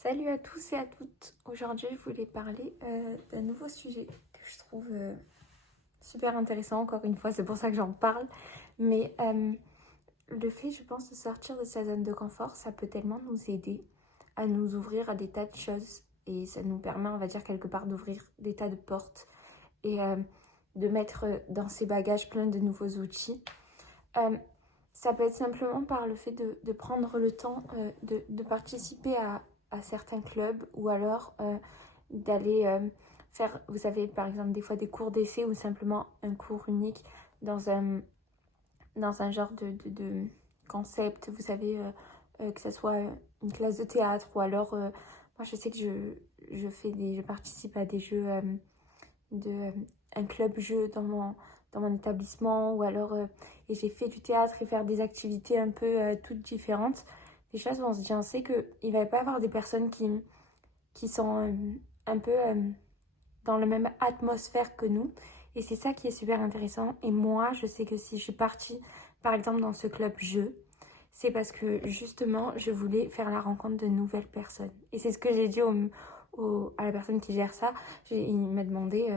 Salut à tous et à toutes. Aujourd'hui, je voulais parler d'un nouveau sujet que je trouve super intéressant. Encore une fois, c'est pour ça que j'en parle. Mais le fait, je pense, de sortir de sa zone de confort, ça peut tellement nous aider à nous ouvrir à des tas de choses. Et ça nous permet, on va dire, quelque part d'ouvrir des tas de portes et de mettre dans ses bagages plein de nouveaux outils. Euh, Ça peut être simplement par le fait de prendre le temps de participer à certains clubs ou alors d'aller faire, vous savez, par exemple, des fois des cours d'essai ou simplement un cours unique dans un genre de concept, vous savez, que ce soit une classe de théâtre ou alors, moi je sais que je participe à des jeux un club jeu dans mon établissement ou alors et j'ai fait du théâtre et faire des activités un peu toutes différentes, des choses où on se dit on sait qu'il va pas y avoir des personnes qui sont un peu dans la même atmosphère que nous, et c'est ça qui est super intéressant. Et moi je sais que si je suis partie par exemple dans ce club jeu, c'est parce que justement je voulais faire la rencontre de nouvelles personnes, et c'est ce que j'ai dit à la personne qui gère ça. Il m'a demandé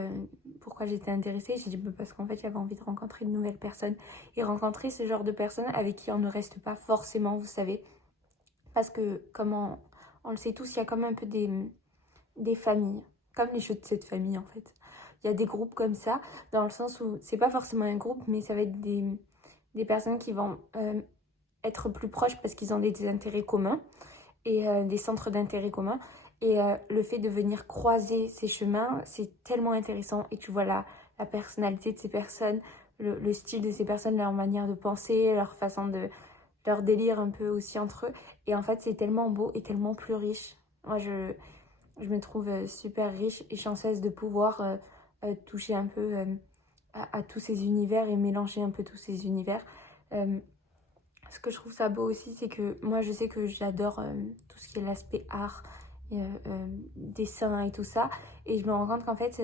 pourquoi j'étais intéressée. J'ai dit parce qu'en fait j'avais envie de rencontrer de nouvelles personnes et rencontrer ce genre de personnes avec qui on ne reste pas forcément, vous savez, parce que comme on le sait tous, il y a comme un peu des familles, comme les jeux de cette famille en fait. Il y a des groupes comme ça, dans le sens où c'est pas forcément un groupe, mais ça va être des personnes qui vont être plus proches parce qu'ils ont des intérêts communs et des centres d'intérêt communs. Et le fait de venir croiser ces chemins, c'est tellement intéressant. Et tu vois la personnalité de ces personnes, le style de ces personnes, leur manière de penser, leur façon leur délire un peu aussi entre eux. Et en fait, c'est tellement beau et tellement plus riche. Moi, je me trouve super riche et chanceuse de pouvoir toucher un peu à tous ces univers et mélanger un peu tous ces univers. Euh, Ce que je trouve ça beau aussi, c'est que moi je sais que j'adore tout ce qui est l'aspect art, dessin et tout ça. Et je me rends compte qu'en fait,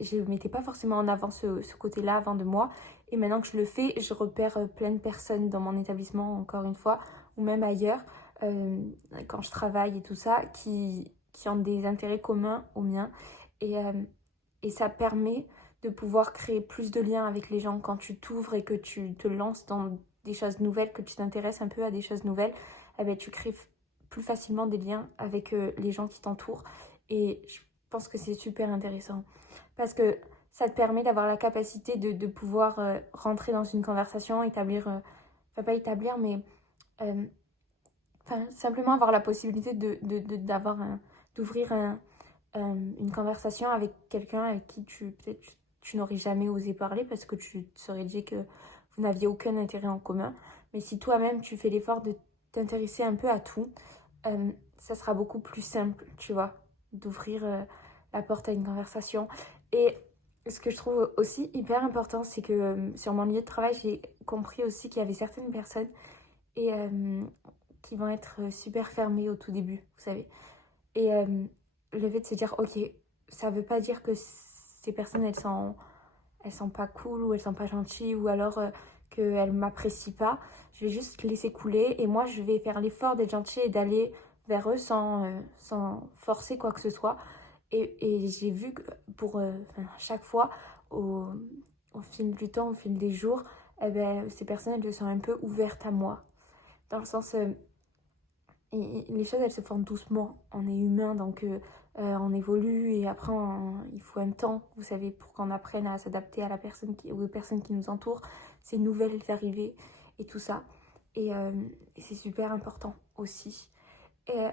je ne mettais pas forcément en avant ce côté-là avant de moi. Et maintenant que je le fais, je repère plein de personnes dans mon établissement, encore une fois, ou même ailleurs, euh, quand je travaille et tout ça, qui ont des intérêts communs aux miens. Et, euh, et ça permet de pouvoir créer plus de liens avec les gens quand tu t'ouvres et que tu te lances dans des choses nouvelles, que tu t'intéresses un peu à des choses nouvelles. Eh ben, tu crées plus facilement des liens avec les gens qui t'entourent. Et je pense que c'est super intéressant parce que ça te permet d'avoir la capacité de pouvoir rentrer dans une conversation, établir, enfin pas établir, mais euh, simplement avoir la possibilité d'ouvrir une conversation avec quelqu'un avec qui peut-être tu n'aurais jamais osé parler parce que tu te serais dit que vous n'aviez aucun intérêt en commun. Mais si toi-même tu fais l'effort de t'intéresser un peu à tout, ça sera beaucoup plus simple, tu vois, d'ouvrir la porte à une conversation. Et ce que je trouve aussi hyper important, c'est que sur mon lieu de travail, j'ai compris aussi qu'il y avait certaines personnes et qui vont être super fermées au tout début, vous savez. Et le fait de se dire, ok, ça veut pas dire que ces personnes, elles sont pas cool ou elles sont pas gentilles ou alors qu'elles m'apprécient pas. Je vais juste laisser couler et moi, je vais faire l'effort d'être gentille et d'aller vers eux sans forcer quoi que ce soit. Et j'ai vu que chaque fois, au fil du temps, au fil des jours, eh ben, ces personnes, elles se sont un peu ouvertes à moi. Dans le sens, et les choses, elles se font doucement. On est humain, donc on évolue et après, il faut un temps, vous savez, pour qu'on apprenne à s'adapter à la personne aux personnes qui nous entourent, ces nouvelles arrivées et tout ça. Et c'est super important aussi. Et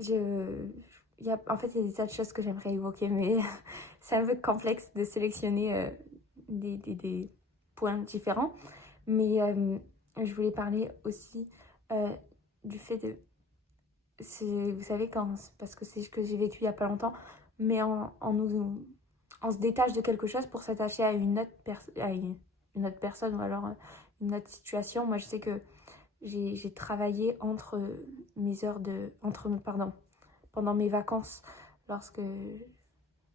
je, en fait, il y a des tas de choses que j'aimerais évoquer, mais c'est un peu complexe de sélectionner des points différents. Mais je voulais parler aussi euh, du fait de... Vous savez, parce que c'est ce que j'ai vécu il n'y a pas longtemps, mais on se détache de quelque chose pour s'attacher à une autre personne ou alors une autre situation. Moi, je sais que j'ai travaillé pendant mes vacances, lorsque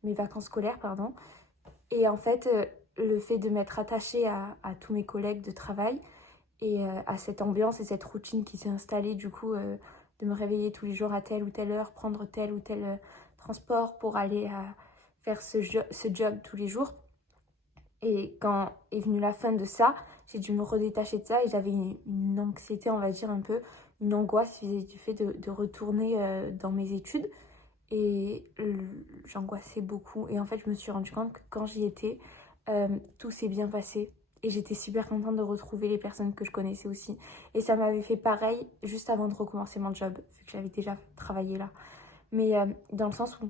mes vacances scolaires, pardon. Et en fait, le fait de m'être attachée à tous mes collègues de travail et à cette ambiance et cette routine qui s'est installée du coup de me réveiller tous les jours à telle ou telle heure, prendre tel ou tel transport pour aller faire ce job tous les jours. Et quand est venue la fin de ça, j'ai dû me redétacher de ça et j'avais une anxiété, on va dire un peu, une angoisse du fait de retourner dans mes études. Et j'angoissais beaucoup. Et en fait, je me suis rendu compte que quand j'y étais, tout s'est bien passé. Et j'étais super contente de retrouver les personnes que je connaissais aussi. Et ça m'avait fait pareil juste avant de recommencer mon job, vu que j'avais déjà travaillé là. Mais dans le sens où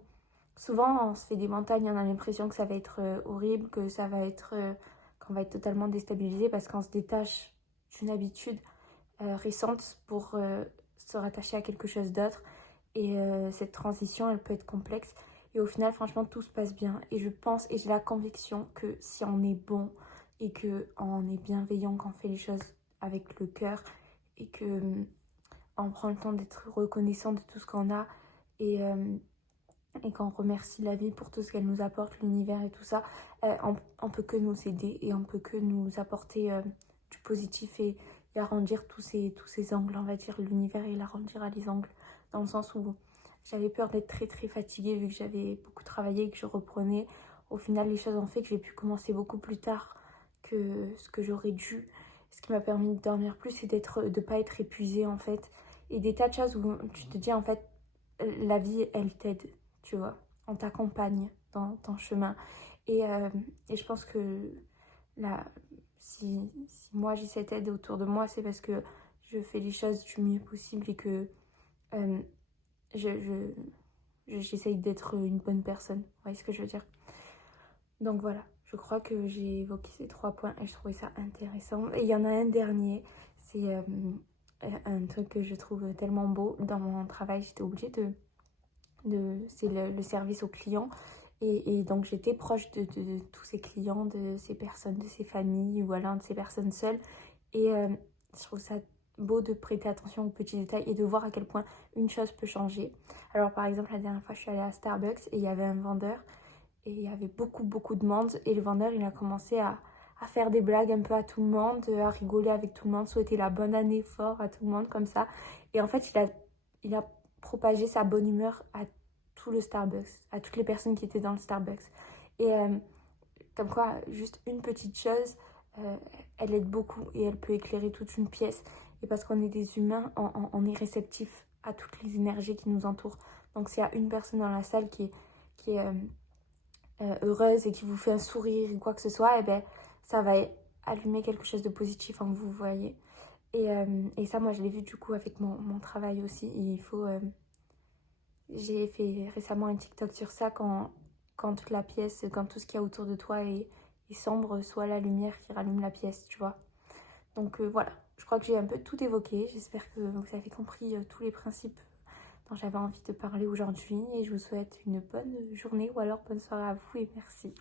souvent on se fait des montagnes, on a l'impression que ça va être horrible, que ça va être qu'on va être totalement déstabilisé parce qu'on se détache d'une habitude récente pour se rattacher à quelque chose d'autre. Et cette transition, elle peut être complexe. Et au final, franchement, tout se passe bien. Et je pense et j'ai la conviction que si on est bon et qu'on est bienveillant, qu'on fait les choses avec le cœur et qu'on prend le temps d'être reconnaissant de tout ce qu'on a et qu'on remercie la vie pour tout ce qu'elle nous apporte, l'univers et tout ça, on peut que nous aider et on peut que nous apporter du positif et arrondir tous ces angles, on va dire. L'univers, il arrondira les angles dans le sens où j'avais peur d'être très très fatiguée vu que j'avais beaucoup travaillé et que je reprenais. Au final, les choses ont fait que j'ai pu commencer beaucoup plus tard que ce que j'aurais dû, ce qui m'a permis de dormir plus et de pas être épuisée en fait. Et des tas de choses où tu te dis en fait, la vie, elle t'aide, tu vois. On t'accompagne dans ton chemin. Et je pense que là, si moi j'ai cette aide autour de moi, c'est parce que je fais les choses du mieux possible et que euh, j'essaye d'être une bonne personne. Vous voyez ce que je veux dire? Donc voilà, je crois que j'ai évoqué ces 3 points et je trouvais ça intéressant. Et il y en a un dernier, c'est un truc que je trouve tellement beau. Dans mon travail, j'étais obligée c'est le service aux clients. Et donc j'étais proche de tous ces clients, de ces personnes, de ces familles ou alors de ces personnes seules. Et je trouve ça beau de prêter attention aux petits détails et de voir à quel point une chose peut changer. Alors par exemple, la dernière fois, je suis allée à Starbucks et il y avait un vendeur et il y avait beaucoup de monde. Et le vendeur, il a commencé à faire des blagues un peu à tout le monde, à rigoler avec tout le monde, souhaiter la bonne année fort à tout le monde comme ça. Et en fait, il a propagé sa bonne humeur à tout le Starbucks, à toutes les personnes qui étaient dans le Starbucks. Et comme quoi, juste une petite chose, elle aide beaucoup et elle peut éclairer toute une pièce. Et parce qu'on est des humains, on est réceptif à toutes les énergies qui nous entourent. Donc s'il y a une personne dans la salle qui est heureuse et qui vous fait un sourire ou quoi que ce soit, et ben, ça va allumer quelque chose de positif en vous, voyez. Et ça, moi, je l'ai vu du coup avec mon travail aussi. Il faut... j'ai fait récemment un TikTok sur ça quand toute la pièce, quand tout ce qu'il y a autour de toi est sombre, soit la lumière qui rallume la pièce, tu vois. Donc voilà, je crois que j'ai un peu tout évoqué. J'espère que vous avez compris tous les principes dont j'avais envie de parler aujourd'hui. Et je vous souhaite une bonne journée ou alors bonne soirée à vous et merci.